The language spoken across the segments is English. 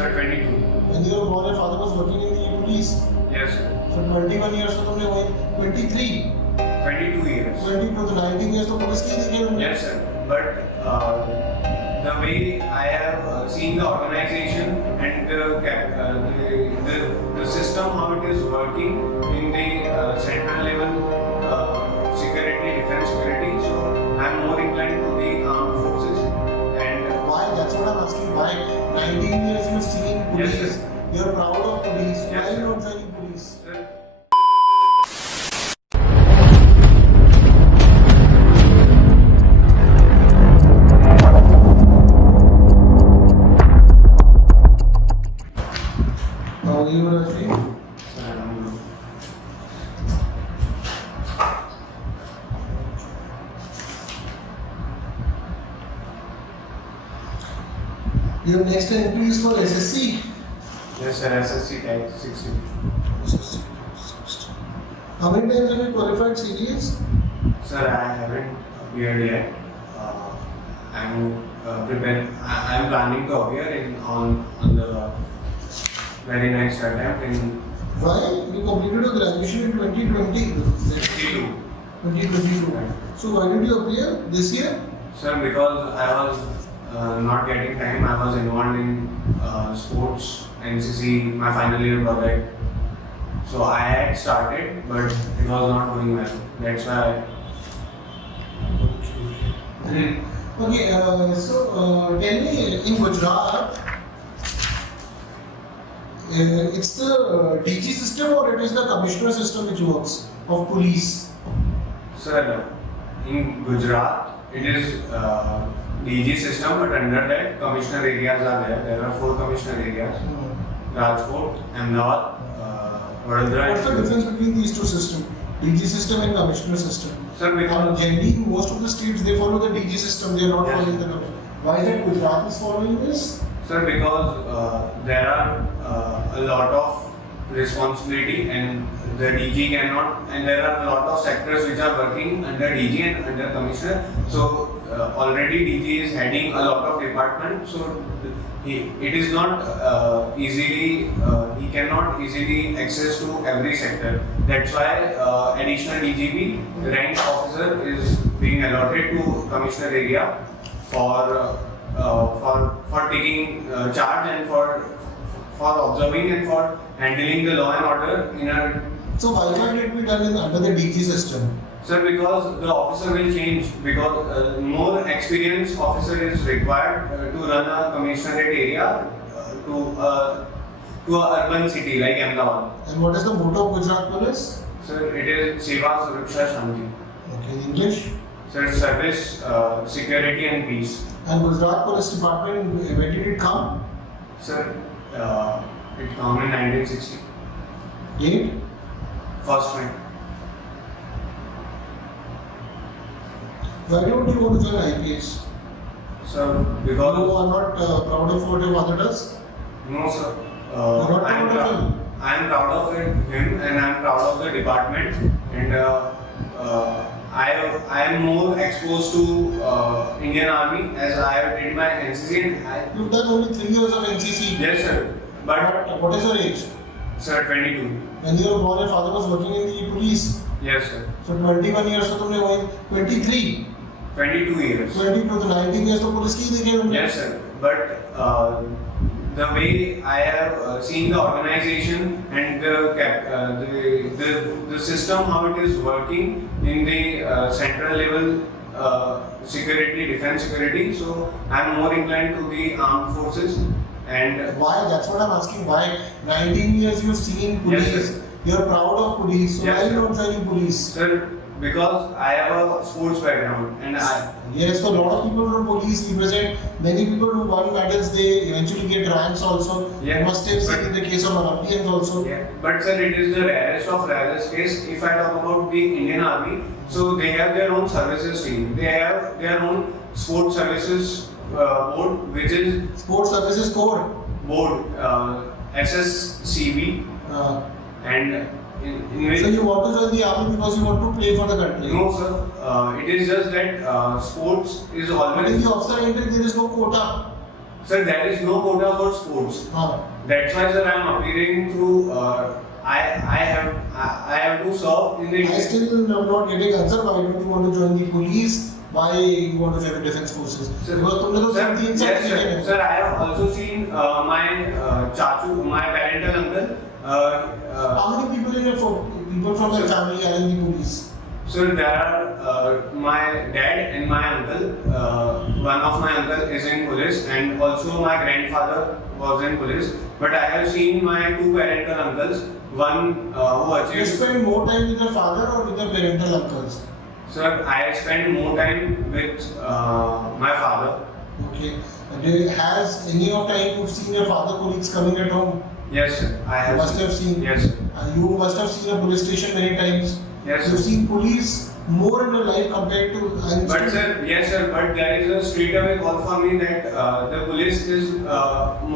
Sir, 22. When you were born, your father was working in the police. Yes, sir. So 21 years तो तुमने वही 23. 22 years. 22 तो 19 years तो police की देखे तुमने. Yes, sir. But the way I have seen the organization and the system how it is working in the central level security, defense security, so I am more inclined to the armed forces. And Why? That's what I'm asking. Why? 19 years you've seen police. Yes, sir. You're proud of police. Yes, Why are you sir. not joining police? Sir, How are you, Rajver? Your next entry is for SSC. yes, sir. SSC type 60. How many times have you qualified CDS? Sir, I haven't appeared yet. I'm preparing. I'm planning to appear on the very next attempt in Why? You completed your graduation in 2020. 62. 2022. So why did you appear this year? Sir, because I was not getting time. I was involved in sports, NCC, my final year project. So I had started, but it was not going well. That's why. Great. Okay, so tell me, in Gujarat, it's the DG system or it is the commissioner system which works of police? Sir, in Gujarat, it is DG system, but under that, commissioner areas are there. There are 4 commissioner areas: Rajver, Ahmedabad, Vadodara. What's the difference between these two systems? DG system and commissioner system. Sir, because Generally, most of the states they follow the DG system. They are not Yes. following the commissioner. Why is it Gujarat is following this? Sir, because there are a lot of responsibility and the DG cannot, and there are a lot of sectors which are working under DG and under commissioner. So already DG is heading a lot of departments. So it is not easily, he cannot easily access to every sector. That's why additional DGP rank officer is being allotted to commissioner area for taking charge and for observing and for handling the law and order in a. So why can't it be done under the DG system? Sir, because the officer will change, because more experienced officer is required to run a commissionerate area to a urban city like Ahmedabad. And what is the motto of Gujarat Police? Sir, it is Seva Suraksha Shanti. Okay, in English. Sir, service, security and peace. And Gujarat Police Department, when did it come? Sir, it came in 1960. Date? First time. Why don't you want to join IPS? Sir, You because are not proud of what your father does? no, sir. You're not I am proud of him? I am proud of him and I am proud of the department, and I am more exposed to Indian Army as I did my NCC and I. You've done only 3 years of NCC. Yes, sir. But What is your age? sir, 22. When you were born, your father was working in the police. Yes, sir. So 21 years तो तुमने वही 23. 22 years. 22 तो 19 years तो police की देखे तुमने. Yes, sir. But the way I have seen the organization and the system how it is working in the central level security, defense security, so I am more inclined to the armed forces. And Why? That's what I'm asking. Why? 19 years you've seen police. Yes, sir. You're proud of police. So Yes, why are you sir. not joining police? sir, because I have a sports background and I. Yes, so a lot of people from police represent. Many people who won medals, they eventually get ranks also. Yeah, You must have seen in the case of Olympians also. Yeah, but sir, it is the rarest of rarest case. If I talk about the Indian Army, so they have their own services team. They have their own sports services board, which is Sports Services Corps. board SSCB, and in which So you want to join the army because you want to play for the country. no, sir. It is just that sports is But in always the officer entry there is no quota. Sir, there is no quota for sports. That's why, sir, I am appearing through. I have to serve in the. I still am not getting answer. Why don't you want to join the police? Why you want to join the defense forces? Sir, Because तुमने तो सब तीन साल yes, किए हैं. sir, I have also seen my chachu, my parental uncle. How many people in your people from your family are in the police? So there are my dad and my uncle. One of my uncle is in police, and also my grandfather was in police. But I have seen my two parental uncles. One who You achieved. spend more time with your father or with your parental uncles? Sir, I spend more time with my father. Okay. Has any of time you've seen your father colleagues coming at home? Yes, sir. I have. You must have seen. Yes, sir. You must have seen a police station many times. Yes, You've sir. seen police more in your life compared to. But sir, yes, sir. But there is a straight away call for me that the police is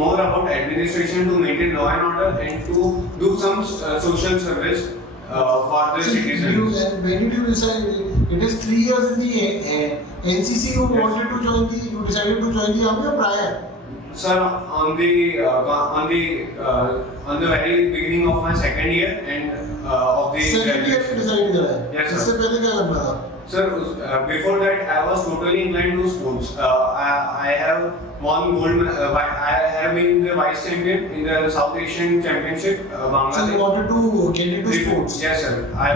more about administration to maintain law and order and to do some social service for the citizens. And when did you decide? It is 3 years in the NCC. You wanted to join the. You decided to join the army or prior? Sir, on the very beginning of my second year and of the Second year you decided करा है. Yes, sir. इससे पहले क्या करना था? Sir, before that I was totally inclined to sports. I have won gold. I have been the vice champion in the South Asian Championship. So you Bangladesh. wanted to get into sports. Yes, sir. I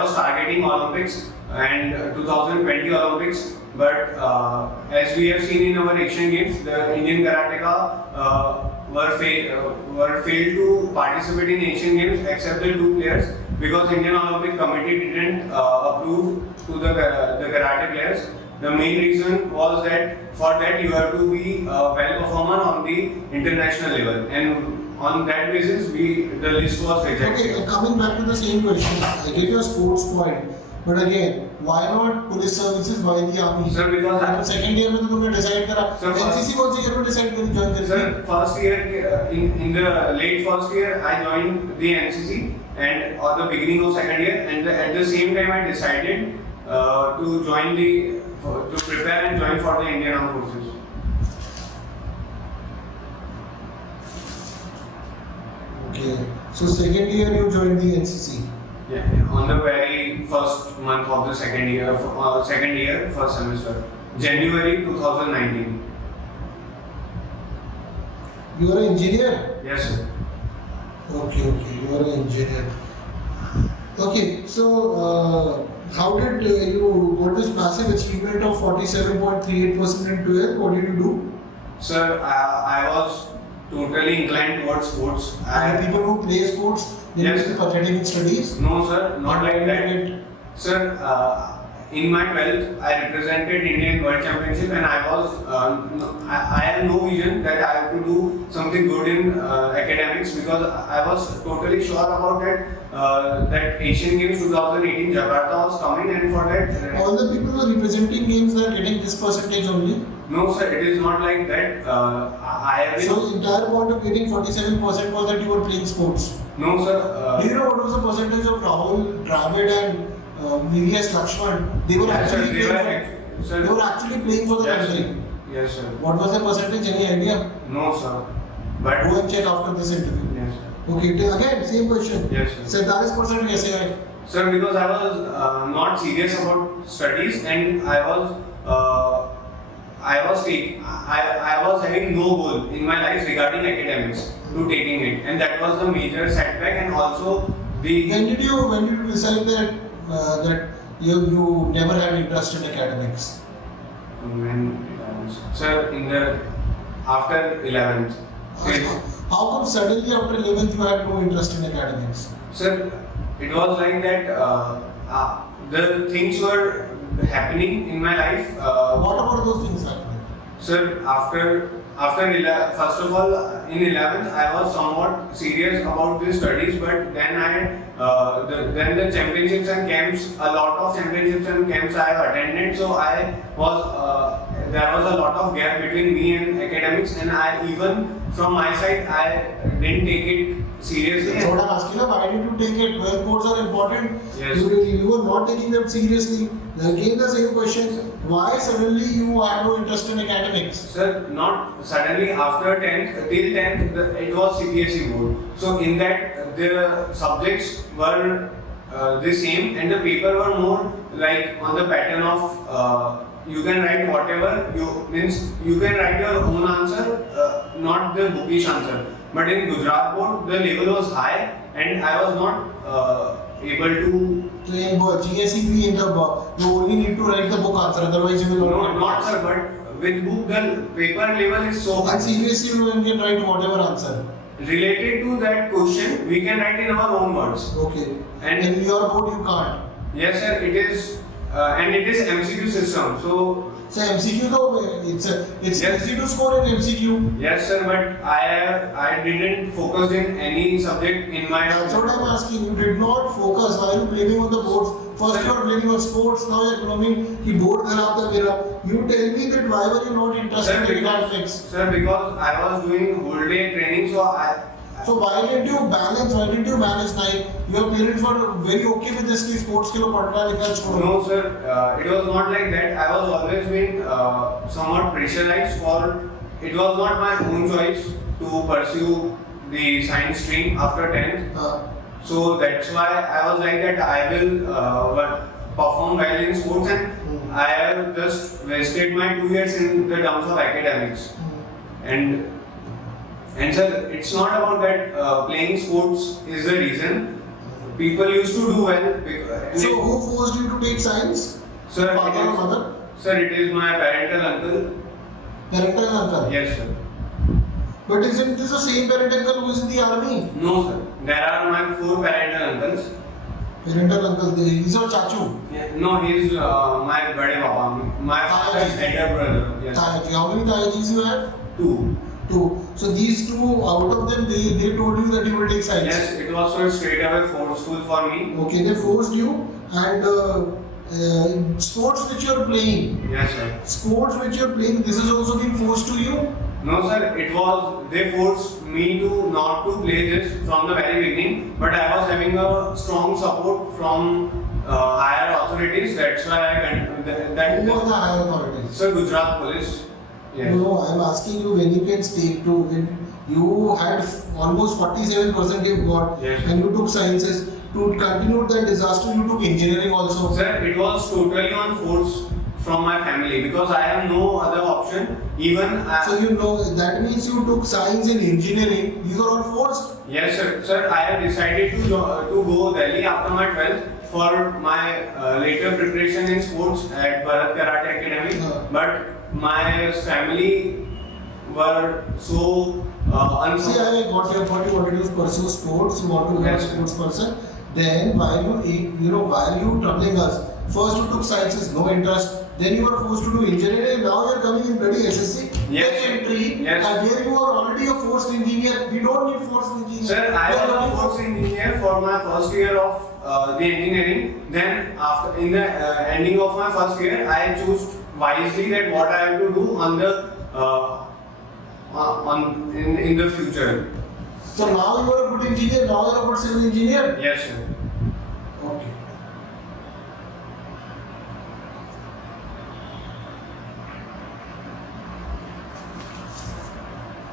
was targeting Olympics and 2020 Olympics. But as we have seen in our Asian Games, the Indian karateka were failed to participate in Asian Games except the two players because Indian Olympic Committee didn't approve to the karate players. The main reason was that for that you have to be a well performer on the international level, and on that basis the list was rejected. Okay, coming back to the same question, I get your sports point, but again, why not police services? Why the army? Sir, because I second year में तो तुमने decide करा. Sir, NCC कौन सी year में decide करी join करी? Sir, first year in the late first year I joined the NCC and or the beginning of second year, and at the same time I decided to join to prepare and join for the Indian Armed Forces. Okay, so second year you joined the NCC. Yeah, on the very first month of the second year, first semester, January 2019. You are an engineer? Yes, sir. Okay, you are an engineer. Okay, so how did you got this massive achievement of 47.38% in 12th? What did you do? Sir, I was totally inclined towards sports. And the people who play sports, they Yes. must be pathetic in studies? No, sir, not like that. Sir, in my 12th, I represented India in World Championship, and I have no vision that I have to do something good in academics because I was totally sure about that Asian Games 2018 Jakarta was coming, and for that. All the people who are representing games are getting this percentage only. No, sir, it is not like that. I have been. So the entire point of getting 47% was that you were playing sports. No, sir. Do you know what was the percentage of Rahul, Dravid and VVS Lakshman? They were Yes, sir, actually they were actually playing for the Yes, country. sir. Yes, sir. What was the percentage? Any idea? No, sir. But Go and check after this interview. yes, sir. Okay, again same question. Yes, sir. 47% कैसे आए? Sir, because I was not serious about studies, and I was having no goal in my life regarding academics to taking it, and that was the major setback, and also the. When did you decide that you never had interest in academics? Sir, after 11th. How come suddenly after 11th you had no interest in academics? Sir, it was like that the things were happening in my life. What about those things happening? Sir, first of all, in 11th, I was somewhat serious about the studies, but then then the championships and camps, a lot of championships and camps I have attended, so I was there was a lot of gap between me and academics, and I even from my side I didn't take it seriously. That's what I'm asking. Why did you take it? 12 boards are important. Yes. You were not taking them seriously. Again, the same question. Why suddenly you had no interest in academics? Sir, not suddenly after 10th, till 10th, it was CBSE board. So in that, the subjects were the same and the paper were more like on the pattern of you can write whatever you can write your own answer, not the bookish answer. But in Gujarat board, the level was high and I was not able to. So in GSE, you only need to write the book answer, otherwise you will No, not sir, but with book the paper level is so high. At CBSE, you can write whatever answer. Related to that question, we can write in our own words. Okay. And in your board, you can't. Yes, sir. It is, and it is MCQ system. So MCQ though, it's Yes. easy to score in MCQ. yes, sir. But I didn't focus in any subject in my. That's what I'm asking. You did not focus. Why are you blaming on the boards? First you are blaming on sports. Now you are blaming कि board खराब था मेरा. You tell me that why were you not interested in academics? Sir, because I was doing whole day training, So why didn't you balance? Why didn't you manage time? Your parents were very okay with this कि sports के लिए पढ़ना लिखना छोड़ो. No, sir. It was not like that. I was always being somewhat pressurized for. It was not my own choice to pursue the science stream after 10th. So that's why I was like that. I will perform well in sports, and I have just wasted my 2 years in the terms of academics. And sir, it's not about that playing sports is the reason. People used to do well. So who forced you to take science? Sir, Father or mother? Sir, it is my parental uncle. Parental uncle? Yes, sir. But isn't this the same parental uncle who is in the army? No, sir. There are my 4 parental uncles. Parental uncle, he's your chachu? Yeah, no, he's my bade papa. My father's elder brother. Yes. Tayaji. How many Tayajis you have? 2. So these 2, out of them, they told you that you will take science? Yes, it was so straight away forceful for me. Okay, they forced you, and sports which you are playing. Yes, sir. Sports which you are playing, this is also being forced to you? No, sir. They forced me to not to play this from the very beginning. But I was having a strong support from higher authorities. That's why Who are the higher authorities? Sir, Gujarat Police. Yes. No, I'm asking you when you can stake to it. You had almost 47% you got, Yes. and you took sciences. To continue that disaster, you took engineering also. Sir, it was totally on force from my family because I have no other option. So you know that means you took science and engineering. These are all forced. Yes, sir. Sir, I have decided to go Delhi after my 12th for my later preparation in sports at Bharat Karate Academy. But my family were so See, I got your point. You wanted to pursue sports. You want to become a sports person. Then while you troubling us, first you took sciences, no interest. Then you were forced to do engineering. Now you are coming in bloody SSC. Yes. Entry. Yes. And there you are already a forced engineer. We don't need forced engineer. Sir, I was a forced engineer for my first year of the engineering. Then after in the ending of my first year, I chose wisely that what I have to do on the in the future. So now you are a good engineer. Now you are a good civil engineer. Yes, sir. Okay.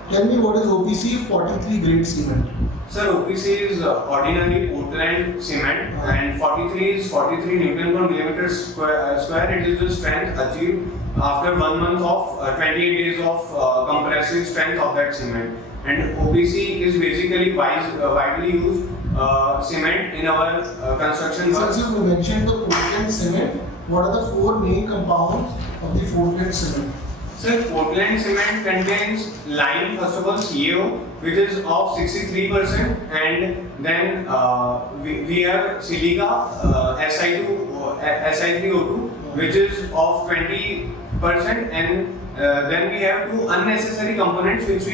Tell me what is OPC 43 grade cement? Sir, OPC is ordinary Portland cement and 43 is 43 Newton per millimeter square. It is the strength achieved after 1 month of 28 days of compressive strength of that cement. And OPC is basically widely used cement in our construction work. Since you mentioned the Portland cement, what are the 4 main compounds of the Portland cement? Sir, Portland cement contains lime, first of all, CaO, which is of 63%, and then we have silica, Si3O2, which is of 20%, and then we have 2 unnecessary components which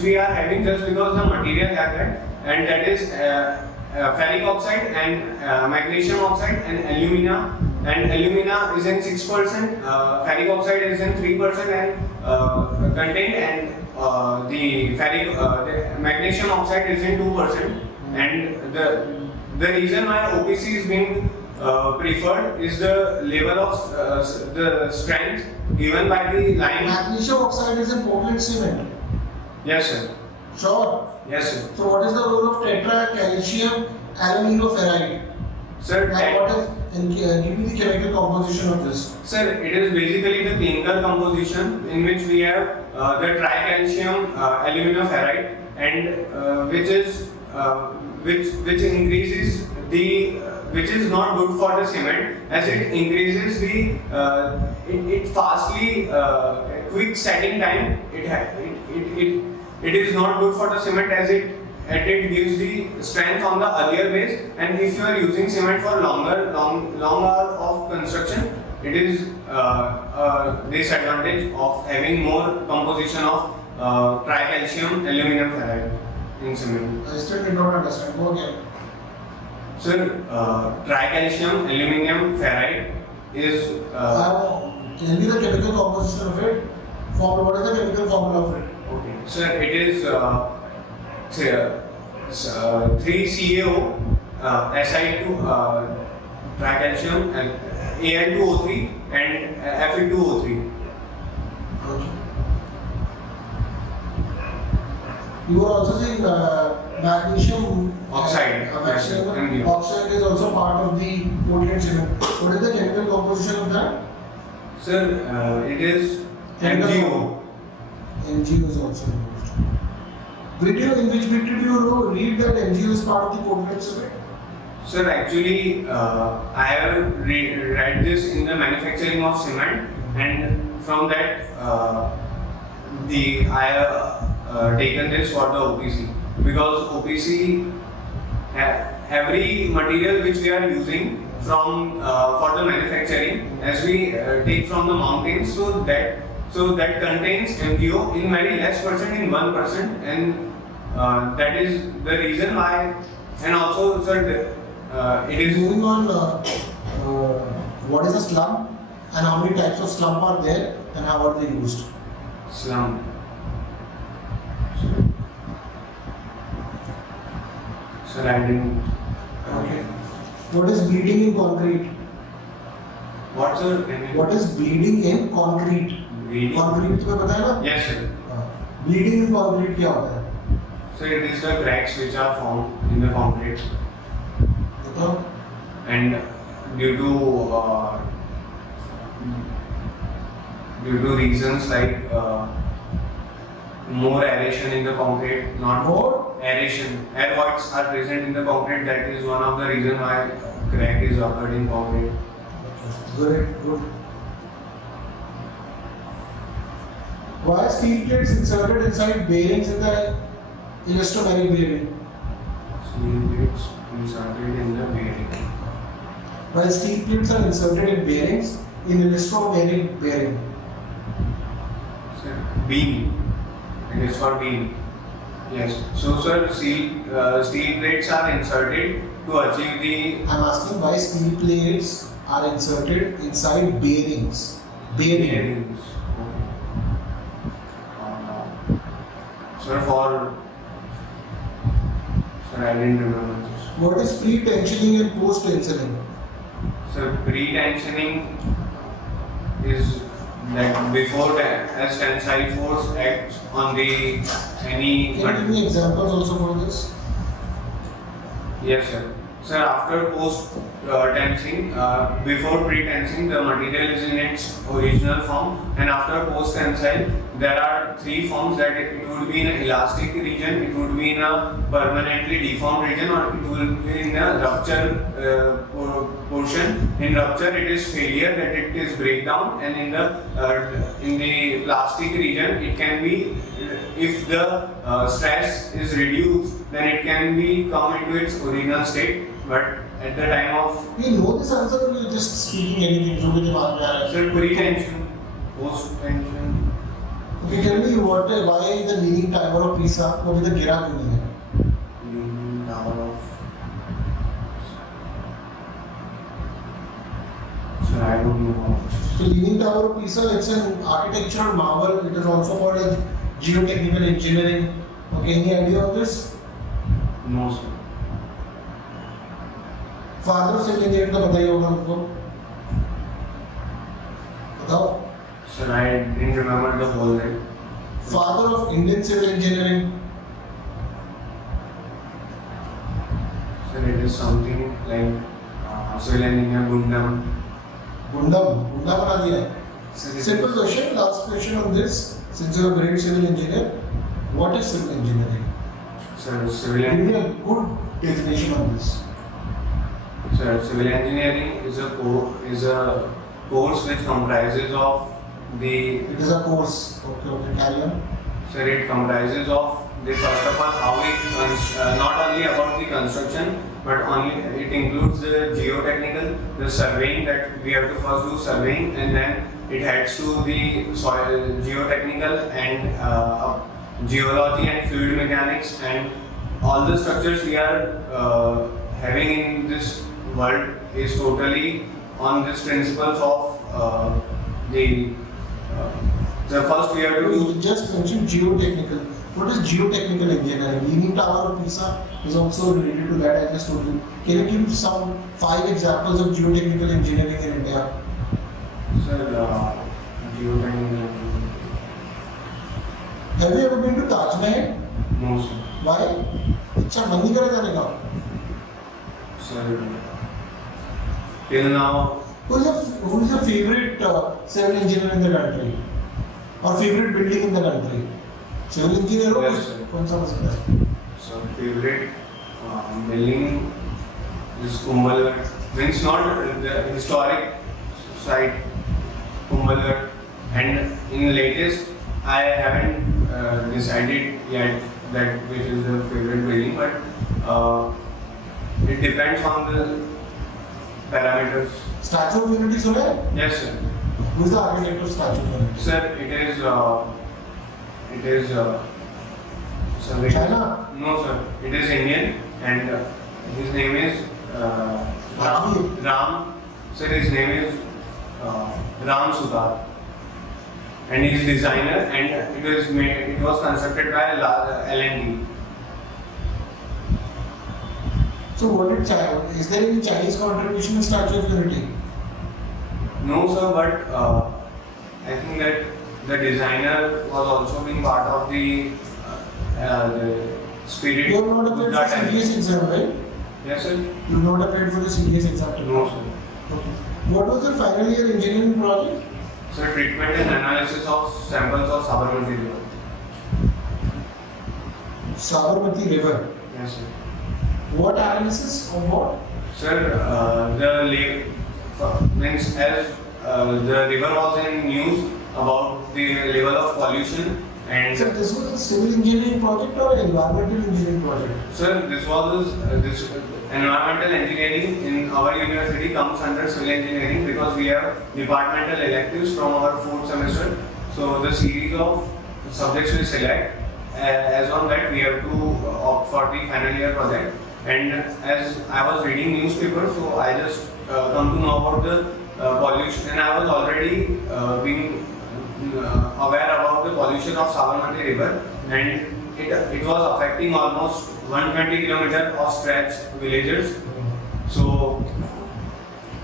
we are having just because the material have that, and that is ferric oxide and magnesium oxide and alumina and alumina is in 6%, ferric oxide is in 3% and contained, and the magnesium oxide is in 2%. And the reason why OPC is being preferred is the level of the strength given by the lime. Magnesium oxide is in Portland cement. Yes, sir. Sure. Yes, sir. So what is the role of tetra calcium aluminoferrite? Sir, And what is, and give me the chemical composition of this. Sir, it is basically the clinical composition in which we have the tricalcium aluminoferrite, and which increases the which is not good for the cement, as it increases the it fastly quick setting time. It is not good for the cement, as it gives the strength on the earlier base, and if you are using cement for long hour of construction, it is a disadvantage of having more composition of tricalcium aluminum ferrite in cement. I still did not understand. Go again. Sir, tricalcium aluminum ferrite is Tell me the chemical composition of it. What is the chemical formula of it? okay. Sir, it is 3CaO Si2 tricalcium and Al2O3 and Fe2O3. Okay. You are also saying magnesium Oxide. magnesium oxide is also part of the Portland cement. What is the chemical composition of that? Sir, it is MgO. MgO is also used. In which video did you read that MgO is part of the Portland cement? Sir, actually, I have read this in the manufacturing of cement, and from that, I have taken this for the OPC, because OPC, every material which we are using from for the manufacturing, as we take from the mountains, so that contains MgO in very less percent, in 1%, and that is the reason why. And also, sir, it is moving on. What is a slump, and how many types of slump are there, and how are they used? slump. Sir, I didn't. Okay. What is bleeding in concrete? What, sir? What is bleeding in concrete? Bleeding? Concrete तुम्हें पता है ना? Yes, sir. Bleeding in concrete क्या होता है? So it is the cracks which are formed in the concrete, बताओ. and due to reasons like more aeration in the concrete, not More aeration. Air voids are present in the concrete. That is one of the reasons why crack is occurred in concrete. good. Why are steel plates inserted inside bearings in the elastomeric bearing? Steel plates inserted in the bearing. Why steel plates are inserted in bearings in elastomeric bearing? Sir, beam. It is for beam. Yes. So, sir, steel plates are inserted to achieve the. I'm asking why steel plates are inserted inside bearings. Bearings. Sir, I didn't remember this. What is pre-tensioning and post-tensioning? So pre-tensioning is like before as tensile force acts on the any. Can you give me examples also for this? Yes, sir. Sir, after post tensing, before pre-tensing, the material is in its original form, and after post tensile, there are three forms, that it would be in an elastic region, it would be in a permanently deformed region, or it will be in a rupture portion. In rupture, it is failure, that it is breakdown, and in the plastic region, it can be, if the stress is reduced, then it can be come into its original state. But at the time of. You know this answer, or you're just speaking anything जो भी दिमाग में आ रहा है? Sir, pre-tension, post-tension. Okay, tell me why the leaning tower of Pisa वो अभी तक गिरा क्यों नहीं है? Leaning tower of. I don't know. So Leaning Tower of Pisa, it's an architectural marvel. It is also called as geotechnical engineering. Okay, any idea of this? No, sir. Father of civil engineering का बताइए होगा आपको बताओ Sir, I didn't remember the whole name. Father of Indian civil engineering Sir, it is something like civil engineer Gundam. गुंडा बना दिया Sir, it simple is- question last question on this since you are great civil engineer what is civil engineering Sir, civil give engineering. Me a good definition on this Sir, civil engineering is a course which comprises of the. It is a course okay okay carry on Sir, it comprises of the first of all how we not only about the construction, but only it includes the geotechnical, the surveying that we have to first do surveying, and then it heads to the soil geotechnical and geology and fluid mechanics and all the structures we are having in this world is totally on this principles of the first we have to do. You just mentioned geotechnical. What is geotechnical engineering? Leaning Tower of Pisa is also related to that. I just told you. Can you give some 5 examples of geotechnical engineering in India? Sir, geotechnical. Have you ever been to Taj Mahal? No, sir. Why? अच्छा मन नहीं करे जाने का. Sir, till now, Who is your favorite civil engineer in the country? Or favorite building in the country? Civil engineer हो? Yes, sir. कौन सा पसंद है? so favorite building is Kumbhalgarh. Means not the historic site, Kumbhalgarh. And in latest, I haven't decided yet that which is the favorite building, but it depends on the parameters. Statue of Unity सुना है? Yes, sir. Who is the architect of Statue of Unity? Sir, it is sir, China? No, sir. It is Indian, and his name is Rathore. Ram. Sir, his name is Ram Sudar, and he is designer, and it was constructed by L&D. So what did China? Is there any Chinese contribution in Statue of Unity? No, sir, but I think that the designer was also being part of the spirit. You have not applied for Buddha CDS exam, right? Yes, sir. You have not applied for the CDS exam. till No, now? sir. Okay. What was your final year engineering project? Sir, treatment and analysis of samples of Sabarmati River. Sabarmati River. Yes, sir. What analysis of what? Sir, means as the river was in news about the level of pollution, and So this was a civil engineering project or an environmental engineering project? sir, this environmental engineering in our university comes under civil engineering because we have departmental electives from our 4th semester. So the series of subjects we select, as on that we have to opt for the final year project. And as I was reading newspaper, so I just come to know about the pollution, and I was already being aware about the pollution of Sabarmati River, and it was affecting almost 120 kilometer of stretch villages. So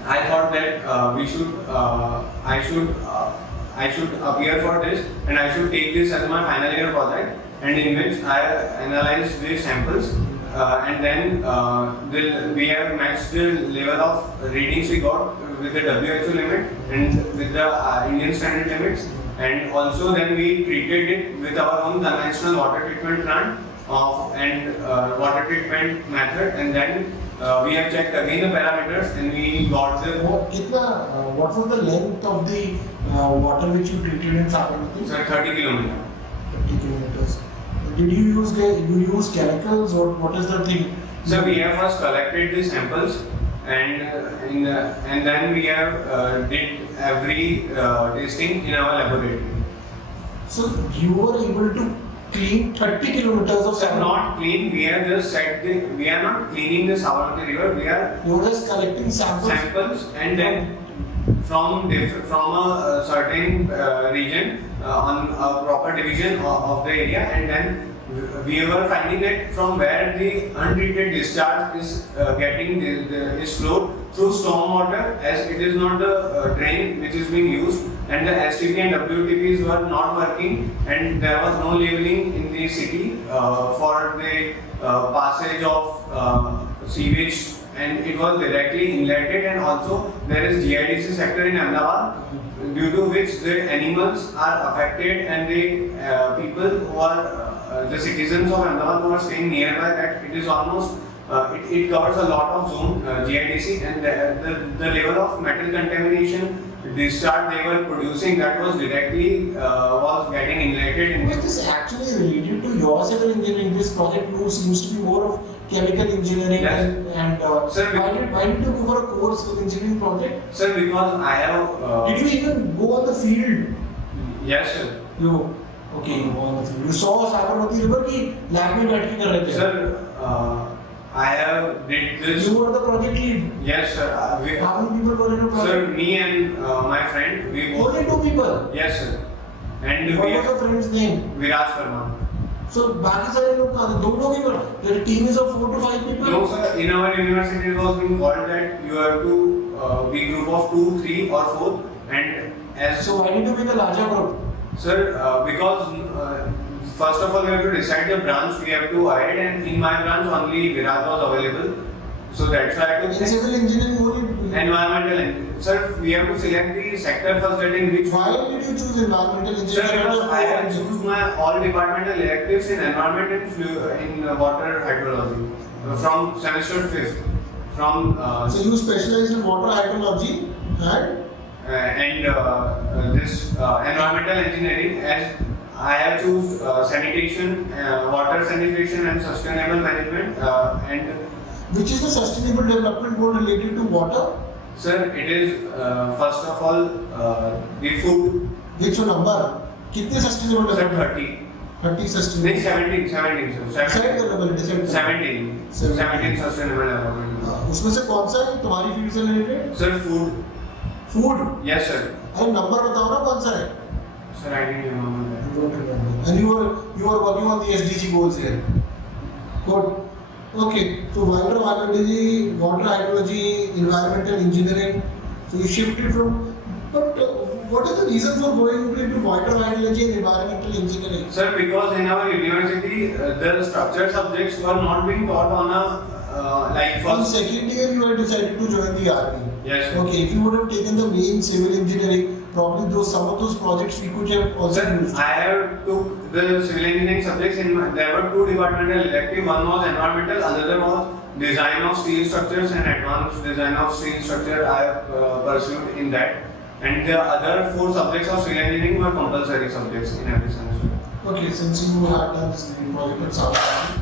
I thought that I should appear for this, and I should take this as my final year project, and in which I analyzed the samples. And then we have matched the level of readings we got with the WHO limit and with the Indian standard limits, and also then we treated it with our own conventional water treatment plant and water treatment method, and then we have checked again the parameters, and we got the What was the length of the water which you treated in Sabarmati? sir, 30 kilometers. 50 kilometers. Did you use chemicals or what is the thing? So we have first collected the samples, and then we have did every testing in our laboratory. So you were able to clean 30 kilometers of So not clean. We have just set the. We are not cleaning the Sabarmati River. We are You were just collecting samples. samples, and then from a certain region on a proper division of the area, and then we were finding that from where the untreated discharge is getting is flowed through stormwater, as it is not the drain which is being used, and the STP and WTPs were not working, and there was no labeling in the city for the passage of sewage, and it was directly inletted, and also there is GIDC sector in Ahmedabad, due to which the animals are affected, and the people who are the citizens of Ahmedabad who are staying nearby, that it is almost it covers a lot of zone GIDC, and the level of metal contamination discharge they were producing, that was directly was getting inletted in Is this actually related to your civil engineering? This project too seems to be more of chemical engineering. Yes. and Sir, why did you go for a course with engineering project? Sir, because I have Did you even go on the field? yes sir. You go on the field. You saw Sabarmati River की lab में बैठ के कर रहे थे. Sir, I have did this. You were the project lead. Yes sir. How many people were in the project? Sir, me and my friend, we both. Only 2 people. Yes sir. And What we was your friend's name? Viraj Verma. So बाकी सारे लोग कहाँ थे? 2 लोग ही बने. Your team is of 4 to 5 people. No sir, in our university it was being called that you have to be group of 2, 3 or 4, and as So why did you make a larger group? sir, because first of all we have to decide the branch we have to add, and in my branch only Viraj was available, so that's why I In took civil engineering only. environmental engineering. Sir, we have to select the sector first, that in which. Why did you choose environmental Sir, engineering? because I have choose my all departmental electives in environment and in water hydrology from semester 5th. From So you specialize in water hydrology and this environmental engineering, as I have choose sanitation, water sanitation and sustainable management, and which is the sustainable development goal related to water? sir, it is first of all the food. Which number? कितने sustainable Sir, development? 30. 30 sustainable. नहीं 17 sir. Decide करना पड़ेगा, decide करना. 17 sustainable development. उसमें से कौन सा है तुम्हारी फील्ड से related? Sir, food. Food. Yes sir. अरे नंबर बताओ ना कौन सा है? Sir, I didn't remember that. You don't remember. And you are working on the SDG goals here. Good. Okay. So water hydrology, environmental engineering. So you shifted from. But what is the reason for going into water hydrology and environmental engineering? Sir, because in our university the structured subjects were not being taught on a like In first. second year you had decided to join the army. Yes sir. Okay. If you would have taken the main civil engineering, probably some of those projects we could have also Sir, used. I have took the civil engineering subjects there were 2 departmental electives. One was environmental, another was design of steel structures, and advanced design of steel structure I have pursued in that. And the other 4 subjects of civil engineering were compulsory subjects in every semester. Okay, since you have done this green project at Sabarmati,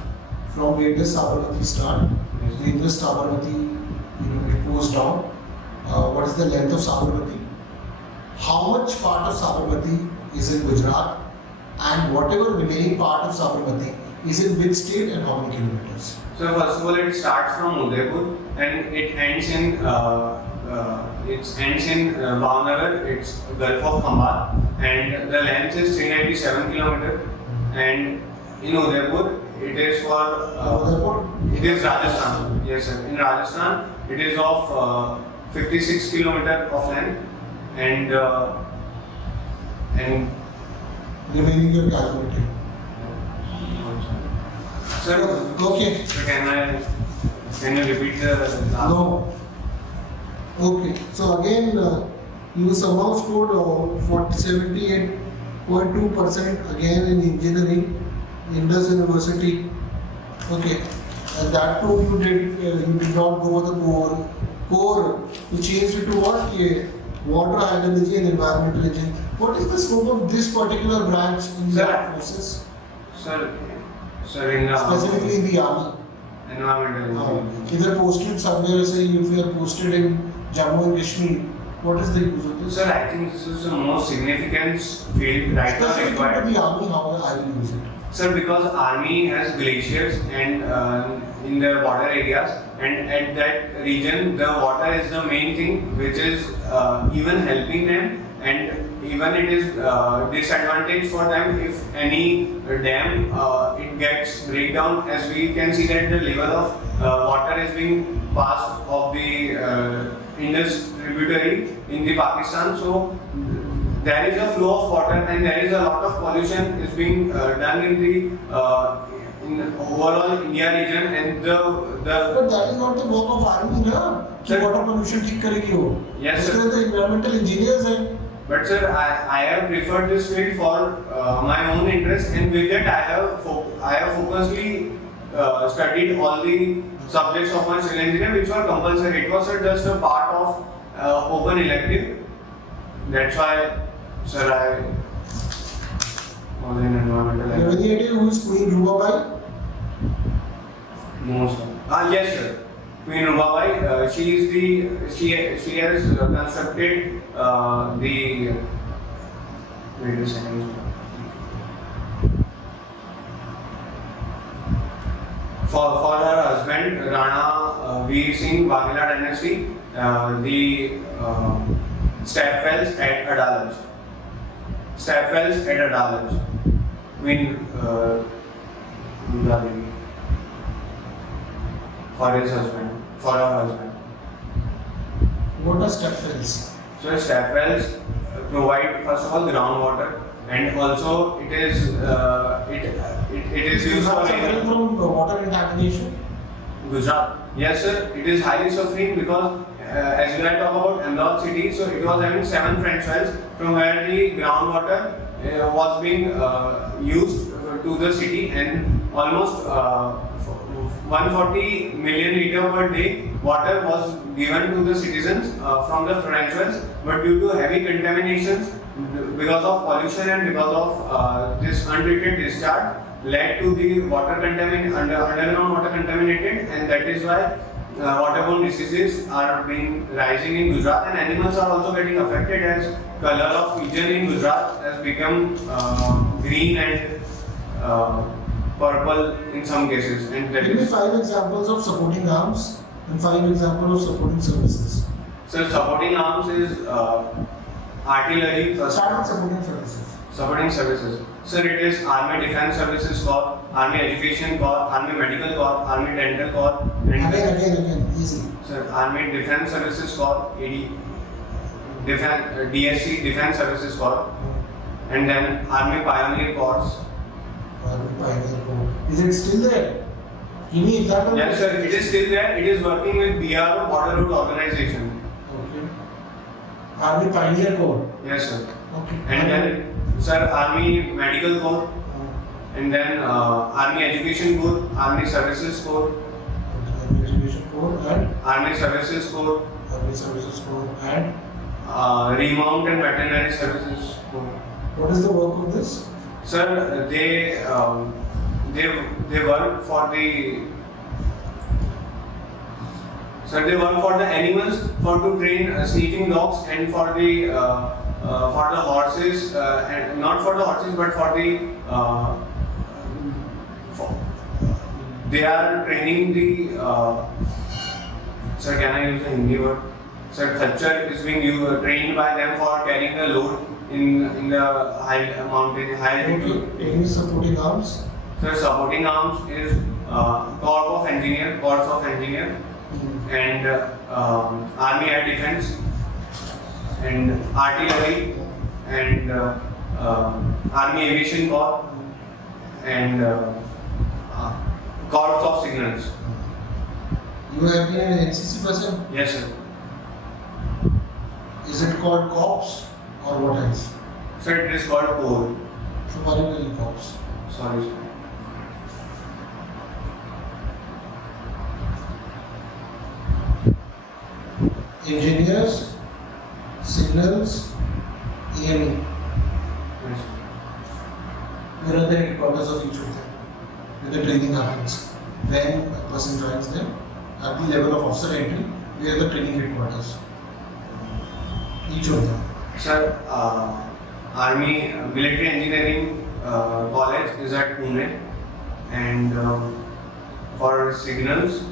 from where does Sabarmati start? Where does Sabarmati, it goes down? What is the length of Sabarmati? How much part of Sabarmati is in Gujarat? And whatever remaining part of Sabarmati is in which state and how many kilometers? So first of all, it starts from Udaipur and it ends in Bhavnagar. It's Gulf of Khambat, and the length is 397 kilometers. And in Udaipur, it is for Udaipur? it is Rajasthan. Yes, sir. In Rajasthan, it is of 56 kilometers of length, and Remaining you're calculating. sir. Okay. So can you repeat the last? No. Okay. So again, you somehow scored 78.2% again in engineering, Indus University. Okay. And that too you did not go for the core. You changed it to what? Water hydrology and environmental engineering. What is the scope of this particular branch in the armed forces? Sir, in the Specifically in the army. environmental engineering. If you are posted somewhere, say if you are posted in Jammu and Kashmir, What is the use of this? Sir, I think this is the most significant field right now Specifically required. to the army, how I will use it. Sir, because army has glaciers and in the border areas, and at that region the water is the main thing which is even helping them, and even it is disadvantage for them if any dam it gets breakdown, as we can see that the level of water is being passed of the Indus tributary in the Pakistan. So there is a flow of water and there is a lot of pollution is being done in the overall India region, and But that is not the work of army, na? कि Sir. water pollution ठीक करेगी वो. Yes, sir. उसके लिए तो environmental engineers हैं. But sir, I have preferred this field for my own interest, and with that I have focusedly studied all the subjects of my civil engineering which were compulsory. It was just a part of open elective. That's why, sir, I was in environmental. You have any idea who is Queen Rubabai? No, sir. Yes, sir. Queen Rubabai, she has constructed the. Wait a second. For her husband Rana Veer Singh Waghela dynasty, the Stepwells at Adalaj. Stepwells at Adalaj. Queen Dula Devi. For his husband, for her husband. What are stepwells? So stepwells provide first of all groundwater, and also it is used for suffering from water contamination. Gujarat. Yes, sir. It is highly suffering because as you had talked about Ahmedabad city, so it was having 7 French wells from where the groundwater was being used to the city, and almost 140 million liter per day water was given to the citizens from the French wells, but due to heavy contaminations because of pollution and because of this untreated discharge led to the underground water contaminated, and that is why waterborne diseases are being rising in Gujarat, and animals are also getting affected as color of pigeon in Gujarat has become green and purple in some cases, and that Give me is 5 examples of supporting arms and 5 examples of supporting services. so supporting arms is artillery. Start with supporting services. Supporting services. Sir, it is Army Defense Services Corps, Army Education Corps, Army Medical Corps, Army Dental Corps, and Again, easy. Sir, Army Defense Services Corps, DSC Defense Services Corps, and then Army Pioneer Corps. Army Pioneer Corps. Is it still there? Give me example. Yes, sir, it is still there. It is working with BRO Border Road Organization. Okay. Army Pioneer Corps. Yes, sir. Okay. And then, sir, Army Medical Corps, and then Army Education Corps, Army Services Corps, Army Education Corps and Army Services Corps, Army Services Corps and Remount and Veterinary Services Corps. what is the work of this? Sir, they work for the. Sir, they work for the animals, for to train sniffing dogs, and for the horses, and not for the horses, but for the. They are training the. Sir, can I use the Hindi word? Sir, Khachar is being trained by them for carrying the load in the high mountain, high altitude. Any supporting arms? Sir, supporting arms is Corps of Engineer, and Army Air Defense, and Artillery, and Army Aviation Corps, and Corps of Signals. You have been an NCC person? Yes, sir. Is it called corps or what else? Sir, it is called Corps. So why are you doing corps? Sorry, sir. Engineers, signals, EME. Yes, sir. Where are the headquarters of each of them? Where the training happens. When a person joins them, at the level of officer entry, where are the training headquarters? each of them? Sir, Army Military Engineering College is at Pune, and for signals,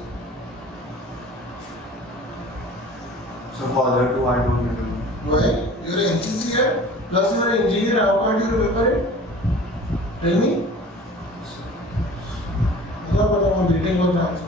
so for other two I don't remember. Why? You're an engineer, plus you're an engineer, how can't you remember it? Tell me. Yeah, but I'm waiting on that.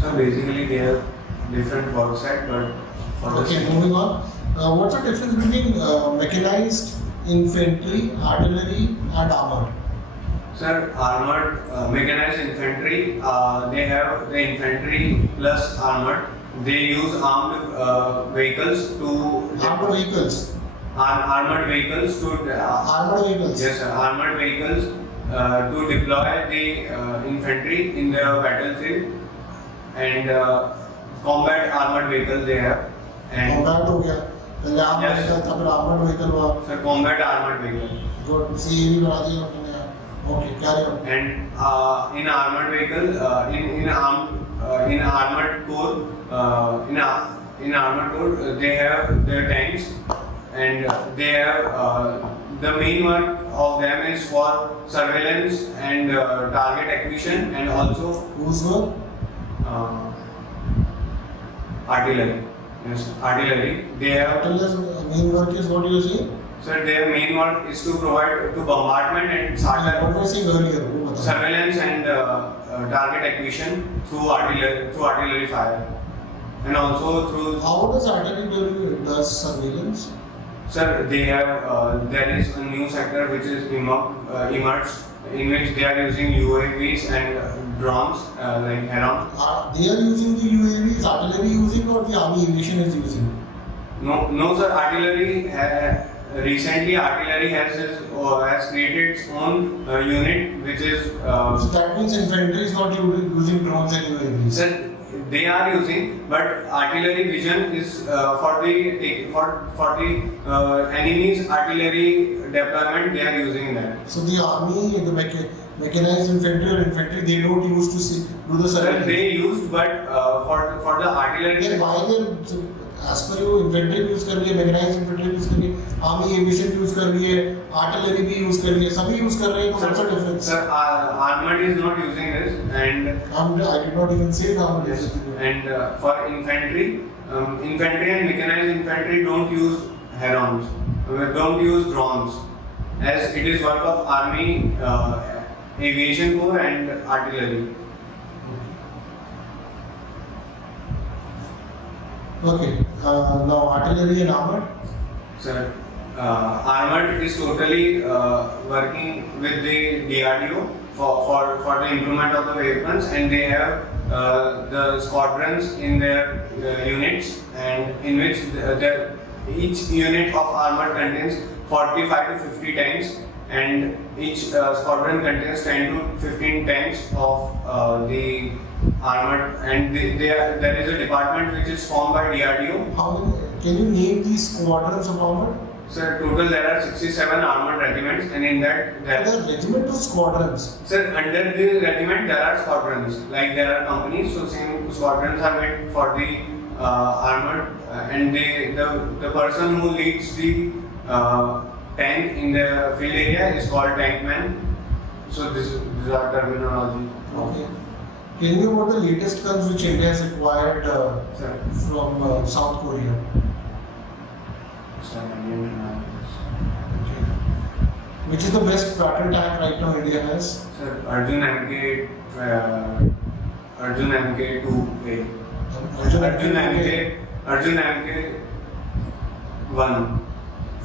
So basically they have different work set, but for the Okay, moving on. What's the difference between mechanized infantry, artillery, and armored? Sir, armored mechanized infantry, they have the infantry plus armored. They use armed vehicles to Armored vehicles. armored vehicles to Armored vehicles. yes, sir, armored vehicles to deploy the infantry in the battlefield, and combat armored vehicle they have. And Combat हो गया. पहले armored Yes. vehicle था, फिर armored vehicle हुआ. sir, combat armored vehicle. Good. CAV बना दिया उन्होंने. Okay, carry on. And in armored vehicle, in armored corps, in armored corps, they have their tanks, and they have the main work of them is for surveillance and target acquisition, and also Who's work? artillery. Yes, artillery. They have. Artillery's main work is what you say? So their main work is to provide to bombardment and What was I saying earlier? वो बताओ. surveillance and target acquisition through artillery fire, and also through. How does artillery does surveillance? Sir, they have there is a new sector which is emerged, in which they are using UAVs and drones like Heron. They are using the UAVs, artillery using, or the army aviation is using? No, sir. Recently, artillery has created its own unit, which is. So that means infantry is not using drones and UAVs. Sir, they are using, but artillery vision is for the enemy's artillery deployment. They are using that. So the army, the mechanized infantry or infantry, they don't use to do the Sir, surveillance. they used, but for the artillery. Then why they, as per you, infantry use कर रही है, mechanized infantry use कर रही है, army aviation use कर रही है, artillery भी use कर रही है, सभी use कर रहे हैं, तो what's the difference? Sir, armored is not using this, and I did not even say the army yes, is using it. and for infantry, infantry and mechanized infantry don't use herons, don't use drones, as it is work of army, aviation corps and artillery. Okay, now artillery and armored. Sir, armored is totally working with the DRDO for the improvement of the weapons, and they have the squadrons in their units, and in which each unit of armor contains 45 to 50 tanks, and each squadron contains 10 to 15 tanks of the armored, and there is a department which is formed by DRDO. How many, can you name these squadrons of armored? Sir, total there are 67 armored regiments, and in that there. The regiment of squadrons. Sir, under the regiment there are squadrons, like there are companies, so same squadrons are made for the armored, and the person who leads the tank in the field area is called tankman. So this is our terminology. Okay. Can you know what the latest guns which India has acquired Sir. from South Korea? Sir, my name is Okay. Which is the best battle tank right now India has? Sir, Arjun MK 2A. Arjun MK 1.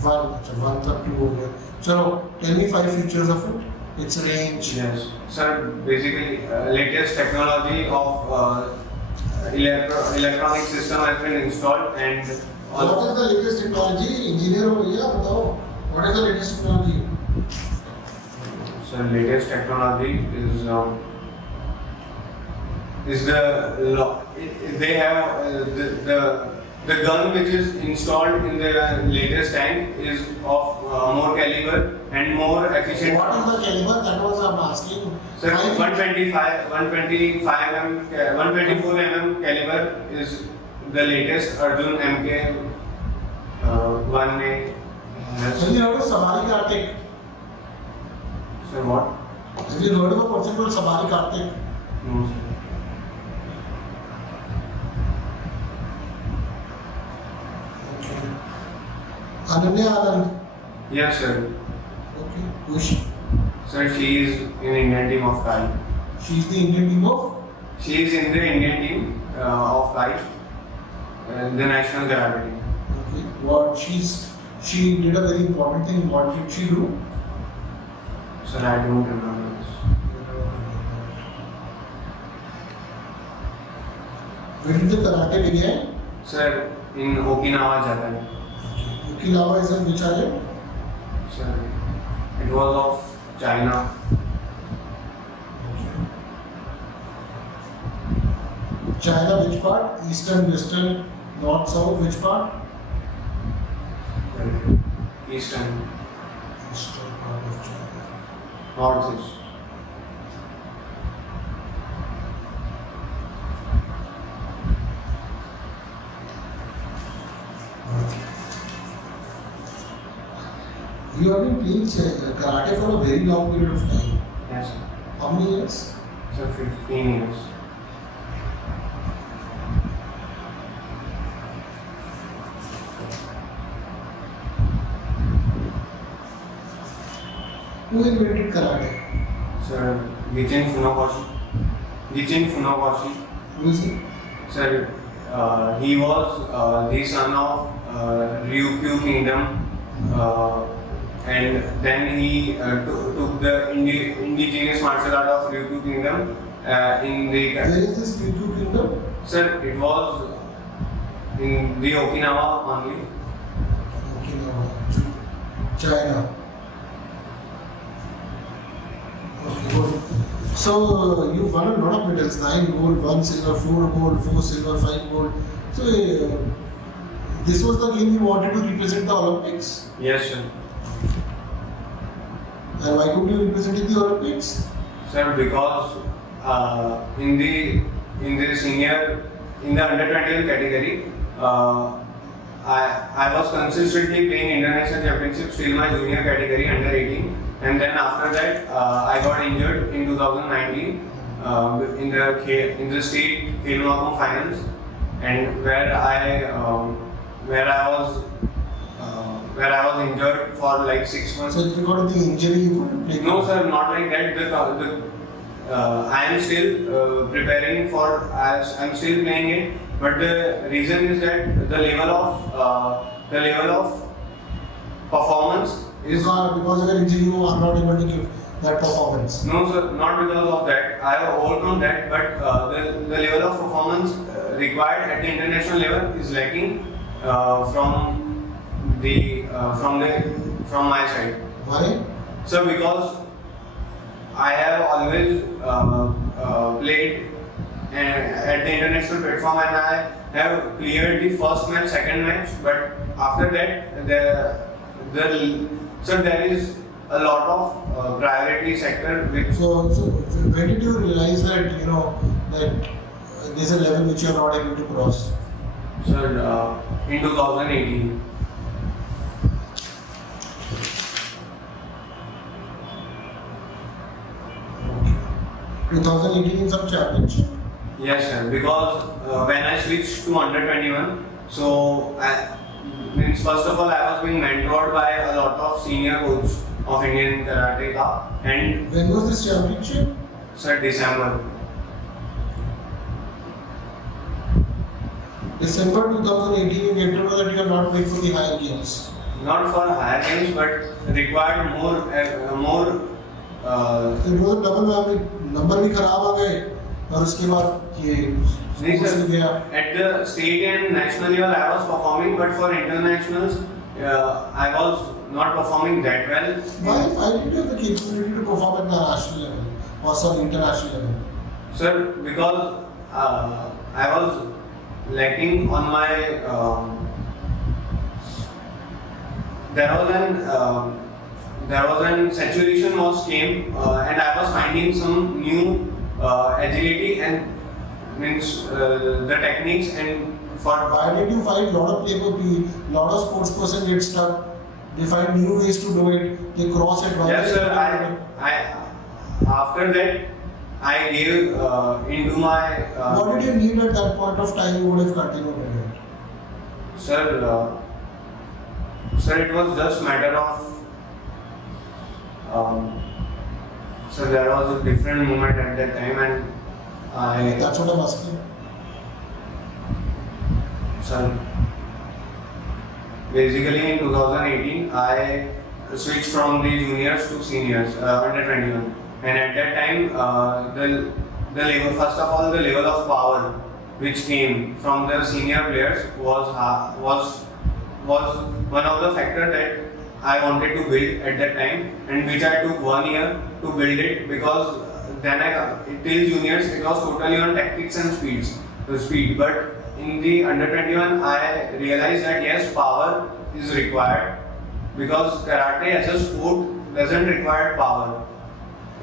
One तक to हो गया. Chalo, tell me 5 features of it. Its range. Yes. Sir, basically, latest technology of electronic system has been installed and. What is the latest technology? Engineer over here, बताओ. What is the latest technology? So latest technology is they have the gun which is installed in the latest tank is of more caliber and more efficient. What is the caliber? That was I'm asking. Sir, 124 mm caliber is the latest Arjun MK 1A. Have you heard of Sabari Kartik? Sir, what? Have you heard of a person called Sabari Kartik? No, sir. Okay. Ananya Anand. Yes, sir. Okay. Who is she? Sir, she is in Indian team of Kai. She is the Indian team of? She is in the Indian team of Kai, the national karate team. Okay. What she did a very important thing. What did she do? Sir, I don't remember this. Where did the karate begin? Sir, in Okinawa, Japan. Okinawa is in which island? Sir, it was of China. China, which part? Eastern, western, north, south, which part? Eastern, Eastern part of China. northeast. You have been playing karate for a very long period of time. Yes, sir. How many years? Sir, 15 years. Who invented karate? Sir, Gichin Funakoshi. Who is he? Sir, he was the son of Ryukyu Kingdom, and then he took the indigenous martial art of Ryukyu Kingdom in the. Where is this Ryukyu kingdom? Sir, it was in the Okinawa only. Okinawa, China. Okay, good. So you won a lot of medals: 9 gold, 1 silver, 4 gold, 4 silver, 5 gold. So this was the game you wanted to represent the Olympics. Yes, sir. And why could you represent in the Olympics? Sir, because in the under 21 category, I was consistently playing international championships till my junior category under 18, and then after that I got injured in 2019 in the state Khel Mahakundh finals, and where I was injured for like 6 months. So if you got the injury, you couldn't play. No, sir, not like that. I am still preparing for. I'm still playing it, but the reason is that the level of performance is. Because of the injury, you are not able to give that performance. No, sir, not because of that. I have overcome that, but the level of performance required at the international level is lacking from my side. Why? So because I have always played at the international platform, and I have cleared the first match, second match, but after that there is a lot of priority sector which. So when did you realize that that there's a level which you are not able to cross? Sir, in 2018. 2018 in some championship. Yes, sir. Because when I switched to under 21, so first of all I was being mentored by a lot of senior coaches of Indian Karate, and When was this championship? sir, December. December 2018, you get to know that you are not playing for the higher games. not for higher games, but required more. It was a double whammy. Number भी खराब आ गए और उसके बाद ये नहीं sports में गया. sir, at the state and national level I was performing, but for internationals I was not performing that well. Why did you have the capability to perform at the national level or some international level? Sir, because I was lacking on my there was an saturation was came and I was finding some new agility and means the techniques and for Why did you find lot of lot of sports person get stuck? They find new ways to do it. They cross it. yes sir I after that I gave into my what did you need at that point of time you would have continued with it? Sir, it was just matter of so there was a different moment at that time and That's what I'm asking. Sir, basically in 2018 I switched from the juniors to seniors under 21 and at that time the level, first of all the level of power which came from the senior players was one of the factor that I wanted to build at that time and which I took 1 year to build it because then till juniors it was totally on tactics and speed but in the under 21 I realized that yes power is required because karate as a sport doesn't require power.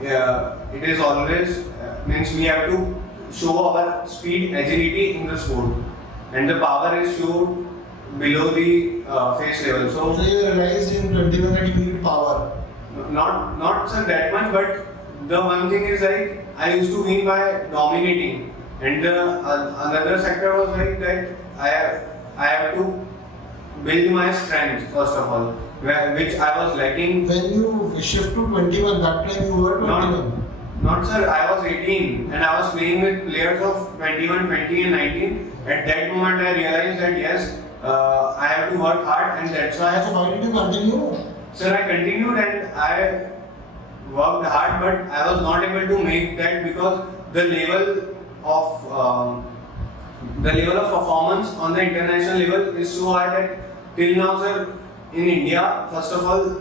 It is always means we have to show our speed agility in the sport and the power is shown below the face level. So you realized in 21 that you need power. Not sir that much, but the one thing is like I used to win by dominating, and another sector was like that I have to build my strength first of all, which I was lacking. When you shift to 21, that time you were 21. Not sir, I was 18 and I was playing with players of 21, 20 and 19. At that moment I realized that yes, I have to work hard and that's why. So why did you continue? Sir, I continued and I worked hard but I was not able to make that because the level of performance on the international level is so high that till now sir, in India, first of all,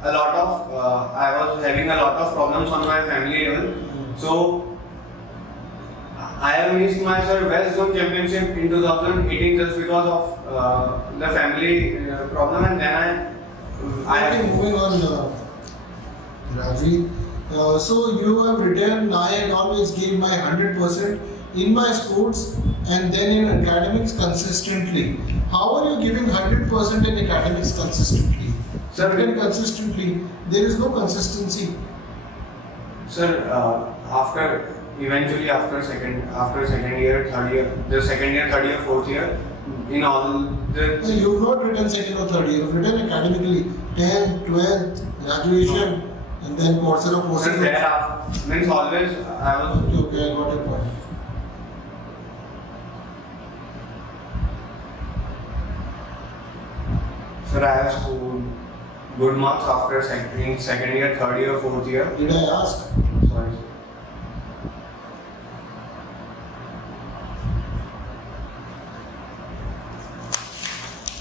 I was having a lot of problems on my family level. So I have missed my West Zone Championship in 2018 just because of the family problem, and then Okay, moving on, Rajver. So you have written, I had always gave my 100% in my sports and then in academics consistently. How are you giving 100% in academics consistently? Sir, Consistently, there is no consistency. Sir, after second year, third year, the second year, third year, fourth year, in all the. So you've not written second or third year, you've written academically 10th, 12th, graduation, and then Coursera Sir, courses. thereafter, means always I was. Okay, I got your point. Sir, I have scored good marks after second year, third year, fourth year. Did I ask? Sorry.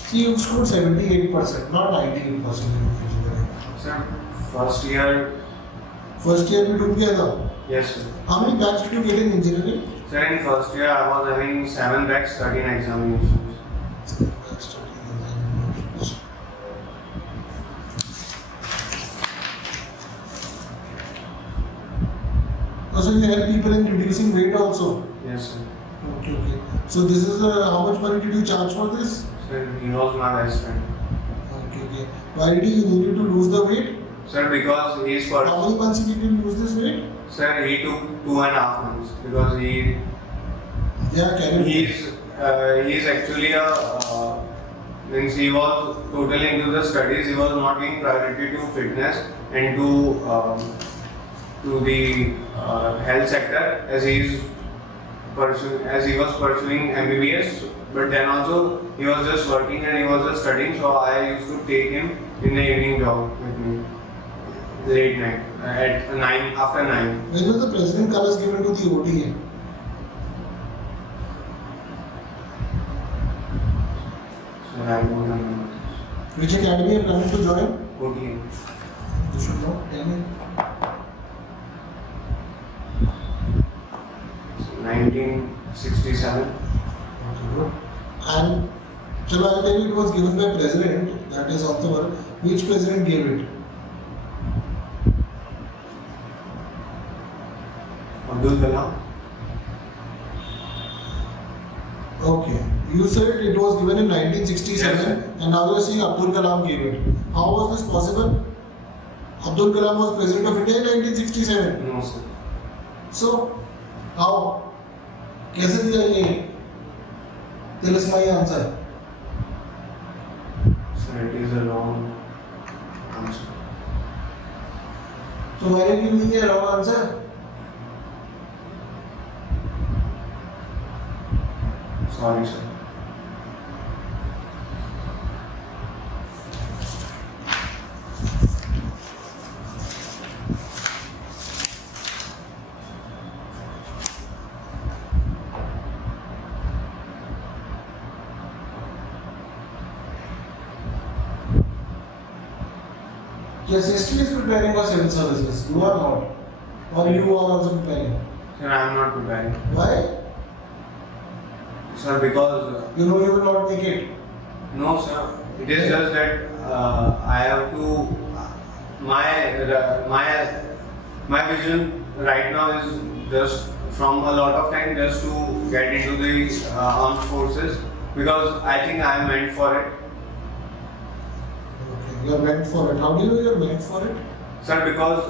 See, you scored 78%, not 98% in physical. Sir, first year. First year we took together. Yes, sir. How many backs did you get in engineering? Sir, in first year I was having 7 backs, 13 examinations. So you help people in reducing weight also? Yes, sir. Okay. So this is how much money did you charge for this? Sir, he was my best friend. Okay. Why did you need to lose the weight? Sir, because he is for. How many months did you lose this weight? Sir, he took 2.5 months because he. Yeah, can you? He's actually means he was totally into the studies. He was not giving priority to fitness and to the health sector as he is he was pursuing MBBS, but then also he was just working and he was just studying. So I used to take him in the evening job with me, late night at 9 after 9. When was the president colors given to the OTA? So I don't remember. Which academy are you planning to join? OTA. You should know. Tell me. 1967. Okay, good. And so I'll tell you, it was given by president, that is Rathore. Which president gave it? Abdul Kalam. Okay. You said it was given in 1967, Yes, and now you are saying Abdul Kalam gave it. How was this possible? Abdul Kalam was president of India in 1967. No, sir. So, how? कैसे दिया ये तिलस्माई answer? Sir, it is a wrong answer. So why are you giving me a wrong answer? Sorry, sir. Yes, history is preparing for civil services. You are not, or you are also preparing. Sir, I am not preparing. Why? Sir, because You know you will not make it. no, sir. It is just that I have to. My vision right now is just from a lot of time just to get into the armed forces because I think I am meant for it. Okay, you are meant for it. How do you know you are meant for it? Sir, because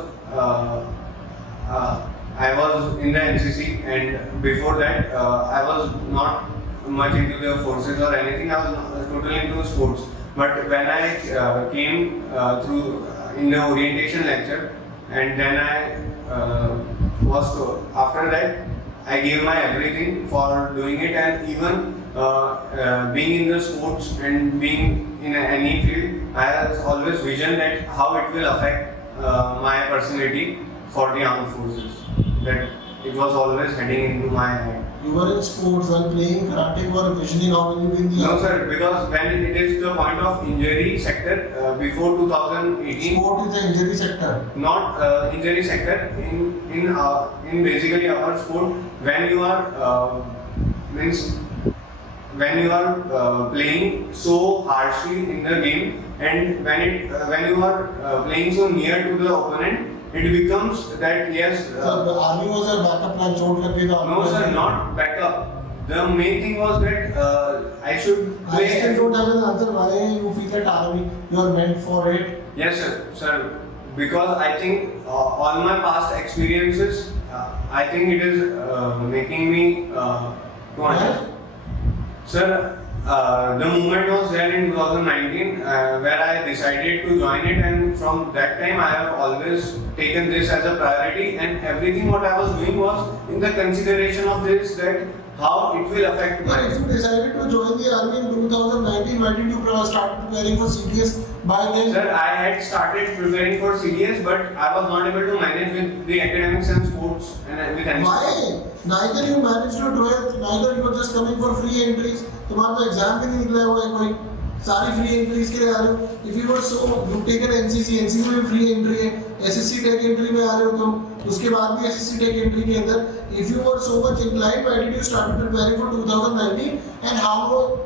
I was in the NCC and before that I was not much into the forces or anything. I was totally into sports. But when I came through in the orientation lecture and then I was after that I gave my everything for doing it and even being in the sports and being in any field, I have always visioned that how it will affect my personality for the armed forces. That it was always heading into my head. You were in sports while playing karate. You were visioning how will you be in the No, sir, because when it is the point of injury sector before 2018, sport is the injury sector. not injury sector in basically our sport when you are means when you are playing so harshly in the game and when you are playing so near to the opponent, it becomes that yes. So the army was your backup plan. चोट लग गई तो No, sir, not backup. The main thing was that I should I play. still don't have an answer why you feel that army you are meant for it. Yes, sir. Because I think all my past experiences, I think it is making me to understand. Sir, the movement was there in 2019 where I decided to join it, and from that time I have always taken this as a priority, and everything what I was doing was in the consideration of this, that how it will affect But my. if you decided to join the army in 2019, why did you start preparing for CDS by then? Sir, I had started preparing for CDS, but I was not able to manage with the academics and sports and with anything. Why? Neither you managed to do it, neither you were just coming for free entries. तुम्हारा तो exam भी नहीं निकला हुआ है कोई, सारी free entries के लिए आ रहे हो. If you were so you taken NCC में फ्री एंट्री है, SSC टेक एंट्री में आ रहे हो तुम, उसके बाद भी SSC टेक एंट्री के अंदर. If you were so much inclined, why did you start preparing for 2019? And how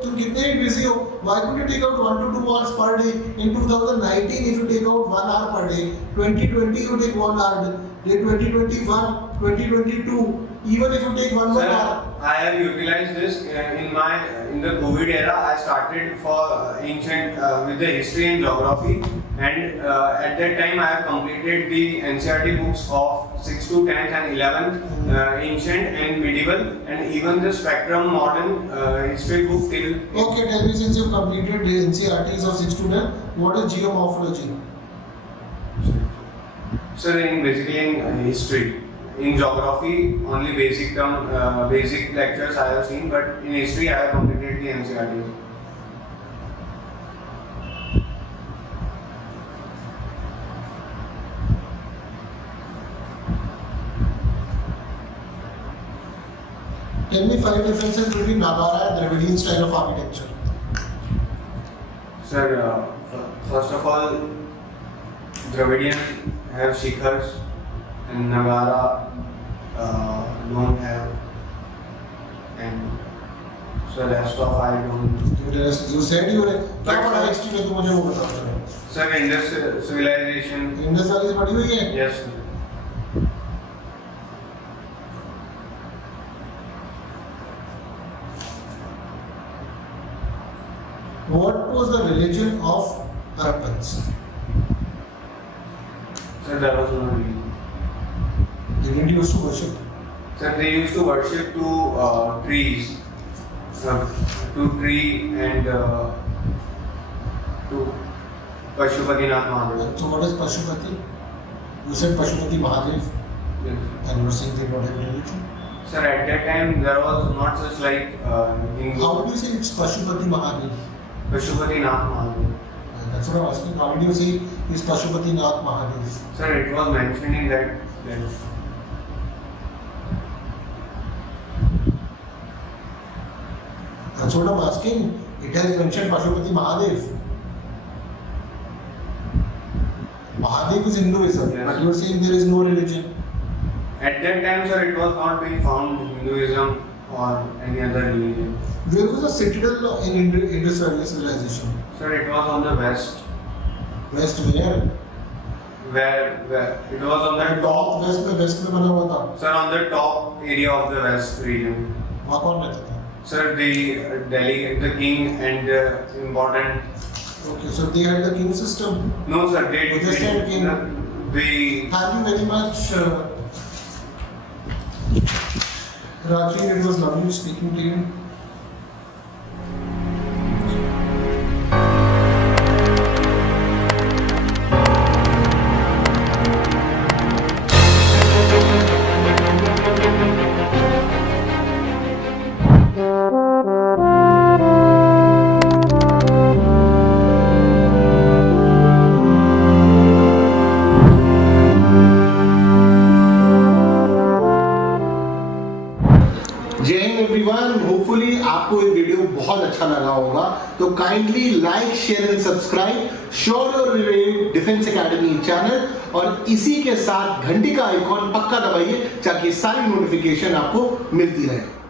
तुम कितने busy हो? Why could you take out 1 to 2 hours per day in 2019? If you take out 1 hour per day, 2020 you take 1 hour, day 2021, 2022. Even if you take 1 more Sir, hour. I have utilized this in the COVID era. I started for ancient with the history and geography, and at that time I have completed the NCERT books of 6th to 10th and 11th, ancient and medieval, and even the spectrum modern history book till. Okay, tell me, since you've completed the NCERTs of 6 to 10, what is geomorphology? Sir, basically in history in geography, only basic lectures I have seen, but in history I have completed the NCERT. Tell me 5 differences between Nagara and Dravidian style of architecture. Sir, first of all, Dravidian have shikhars and Nagara don't have, and so rest of I don't. You said you were. क्या पढ़ा history में, तो मुझे वो बताओ. Sir, Indus civilization. Indus valley से पढ़ी हुई है? Yes, sir. What was the religion of Harappans? Sir, there was no religion. They didn't used to worship. Sir, they used to worship to trees, to tree and to Pashupatinath Mahadev. So what is Pashupati? You said Pashupati Mahadev, Yes. and you are saying they don't have religion. Sir, at that time there was not such like Hindu. How do you say it's Pashupati Mahadev? Pashupatinath Mahadev. That's what I'm asking. How do you say it's Pashupati Nath Mahadev? Sir, it was mentioned in that. That's what I'm asking. It has mentioned Pashupati Mahadev. Mahadev is Hinduism, Yes. but you are saying there is no religion. At that time, sir, it was not being found Hinduism or any other religion. Where was the citadel in Indus Valley civilization? Sir, it was on the west. West where? Where it was on the top. West में बना हुआ था. Sir, on the top area of the west region. वहाँ कौन रहता था? Sir, the king and important. Okay, so they had the king system. No, sir, they just had king. the Thank you very much, Rajver. It was lovely speaking to you. Hopefully आपको ये video बहुत अच्छा लगा होगा, तो kindly like share and subscribe sure your defence academy channel, और इसी के साथ घंटी का आइकॉन पक्का दबाइए ताकि सारी नोटिफिकेशन आपको मिलती रहे।